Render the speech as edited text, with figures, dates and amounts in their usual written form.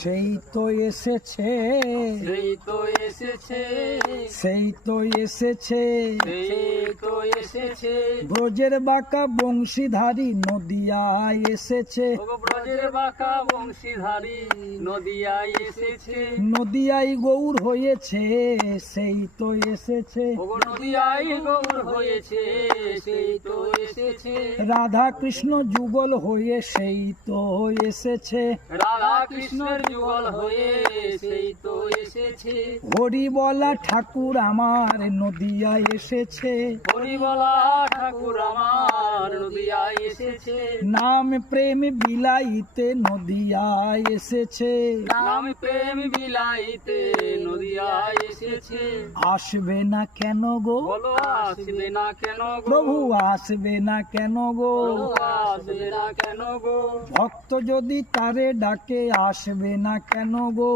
সেই তো এসেছে, সেই তো এসেছে, সেই তো এসেছে, সেই তো এসেছে, ব্রজের বাঁকা বংশীধারী নদিয়ায় এসেছে, ওগো ব্রজের বাঁকা বংশীধারী নদিয়ায় এসেছে, নদিয়ায় গৌর হয়েছে, সেই তো এসেছে, ওগো নদিয়ায় গৌর হয়েছে, সেই তো এসেছে, রাধা কৃষ্ণ যুগল হয়ে সেই তো এসেছে, রাধা কৃষ্ণের যুগল হয়ে সেই তো এসেছে, হরিবলা ঠাকুর আমার নদিয়ায় এসেছে, হরিবলা ঠাকুর আমার নদিয়ায় এসেছে, নাম প্রেম বিলাইতে নদিয়ায় এসেছে, নাম প্রেম বিলাইতে নদিয়ায় এসেছে, আসবে না কেন গো বলো আসবে না কেন গো, প্রভু, আসবে না কেন গো, বলো আসবে না কেন গো, ভক্ত যদি তারে ডাকে আসবে না কেন গো।